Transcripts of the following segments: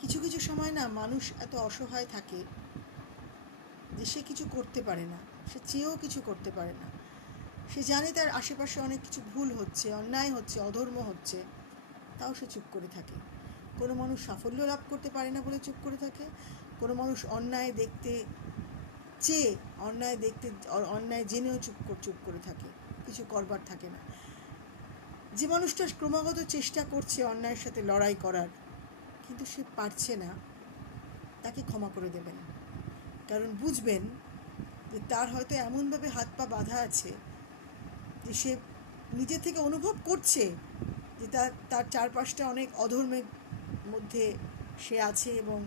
কিছু কিছু সময় না মানুষ এত অসহায় থাকে যে সে কিছু করতে পারে না, সে চেয়েও কিছু করতে পারে না। সে জানে তার আশেপাশে অনেক কিছু ভুল হচ্ছে, অন্যায় হচ্ছে, অধর্ম হচ্ছে, তাও সে চুপ করে থাকে। কোনো মানুষ সাফল্য লাভ করতে পারে না বলে চুপ করে থাকে, কোনো মানুষ অন্যায় দেখতে চেয়ে অন্যায় জেনেও চুপ করে থাকে, কিছু করবার থাকে না। যে মানুষটা ক্রমাগত চেষ্টা করছে অন্যায়ের সাথে লড়াই করার, কিন্তু সে পারছে না, তাকে ক্ষমা করে দেবেন। কারণ বুঝবেন যে তার হয়তো এমনভাবে হাত পা বাঁধা আছে যে সে নিজে থেকে অনুভব করছে যে তার চারপাশটা অনেক অধর্মের মধ্যে সে আছে এবং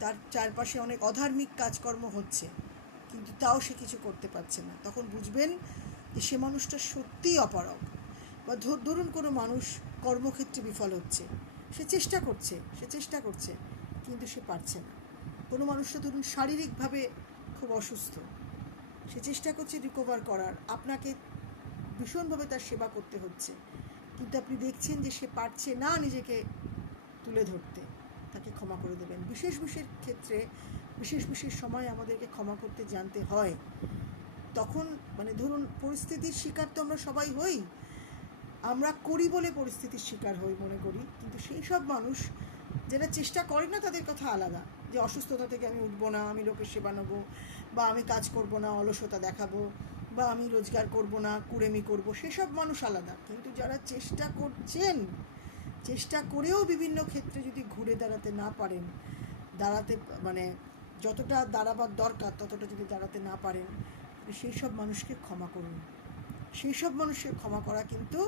তার চারপাশে অনেক অধার্মিক কাজকর্ম হচ্ছে, কিন্তু তাও সে কিছু করতে পারছে না। তখন বুঝবেন যে সে মানুষটা সত্যিই অপারগ। বা ধরুন কোনো মানুষ কর্মক্ষেত্রে বিফল হচ্ছে, সে চেষ্টা করছে কিন্তু সে পারছে না। কোনো মানুষটা ধরুন শারীরিকভাবে খুব অসুস্থ, সে চেষ্টা করছে রিকভার করার, আপনাকে ভীষণভাবে তার সেবা করতে হচ্ছে, কিন্তু আপনি দেখছেন যে সে পারছে না নিজেকে তুলে ধরতে, তাকে ক্ষমা করে দেবেন। বিশেষ ক্ষেত্রে বিশেষ সময় আমাদেরকে ক্ষমা করতে জানতে হয়। তখন ধরুন পরিস্থিতির শিকার তো আমরা সবাই হই, আমরা করি বলে পরিস্থিতির শিকার হই মনে করি, কিন্তু সেই সব মানুষ যারা চেষ্টা করে না তাদের কথা আলাদা, যে অসুস্থতা থেকে আমি উঠবো না, আমি লোকের সেবা নেবো, বা আমি কাজ করব না, অলসতা দেখাবো, বা আমি রোজগার করব না, কুড়েমি করব, সেসব মানুষ আলাদা। কিন্তু যারা চেষ্টা করছেন, চেষ্টা করেও বিভিন্ন ক্ষেত্রে যদি ঘুরে দাঁড়াতে না পারেন, যতটা দাঁড়াবার দরকার ততটা যদি দাঁড়াতে না পারেন, সেই সব মানুষকে ক্ষমা করুন। সেই সব মানুষকে ক্ষমা করা কিন্তু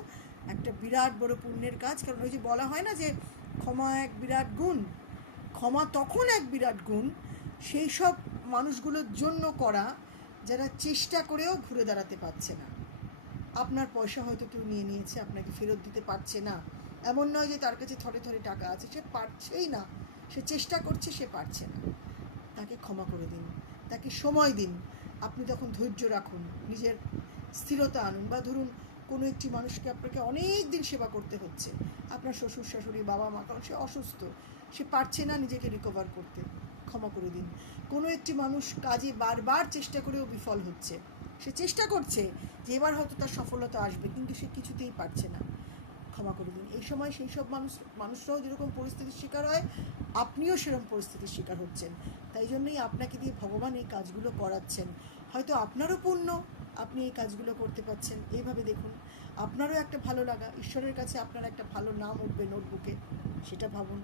একটা বিরাট বড় পুণ্যের কাজ। কারণ ওই যে বলা হয় না যে ক্ষমা এক বিরাট গুণ, ক্ষমা তখন এক বিরাট গুণ সেই সব মানুষগুলোর জন্য করা যারা চেষ্টা করেও ঘুরে দাঁড়াতে পারছে না। আপনার পয়সা হয়তো কেউ নিয়ে নিয়েছে, আপনাকে ফেরত দিতে পারছে না, এমন নয় যে তার কাছে থরে থরে টাকা আছে, সে পারছেই না, সে চেষ্টা করছে, সে পারছে না, তাকে ক্ষমা করে দিন, তাকে সময় দিন। আপনি তখন ধৈর্য রাখুন, নিজের স্থিরতা আনুন। বা ধরুন কোনো একটি মানুষকে আপনাকে অনেক দিন সেবা করতে হচ্ছে, আপনার শ্বশুর শাশুড়ি, বাবা মা, কারণ সে অসুস্থ, সে পারছে না নিজেকে রিকভার করতে, ক্ষমা করে দিন। কোনো একটি মানুষ কাজে বারবার চেষ্টা করেও বিফল হচ্ছে, সে চেষ্টা করছে যে এবার হয়তো তার সফলতা আসবে, কিন্তু সে কিছুতেই পারছে না, ক্ষমা করে দিন। এই সময় সেই সব মানুষরাও যেরকম পরিস্থিতির শিকার হয়, আপনিও সেরকম পরিস্থিতির শিকার হচ্ছেন। তাই জন্যই আপনাকে দিয়ে ভগবান এই কাজগুলো করাচ্ছেন। হয়তো আপনারও পুণ্য, আপনি এই কাজগুলো করতে পারছেন। এইভাবে দেখুন, আপনারও একটা ভালো লাগা, ঈশ্বরের কাছে আপনার একটা ভালো নাম উঠবে নোটবুকে, সেটা ভাবুন।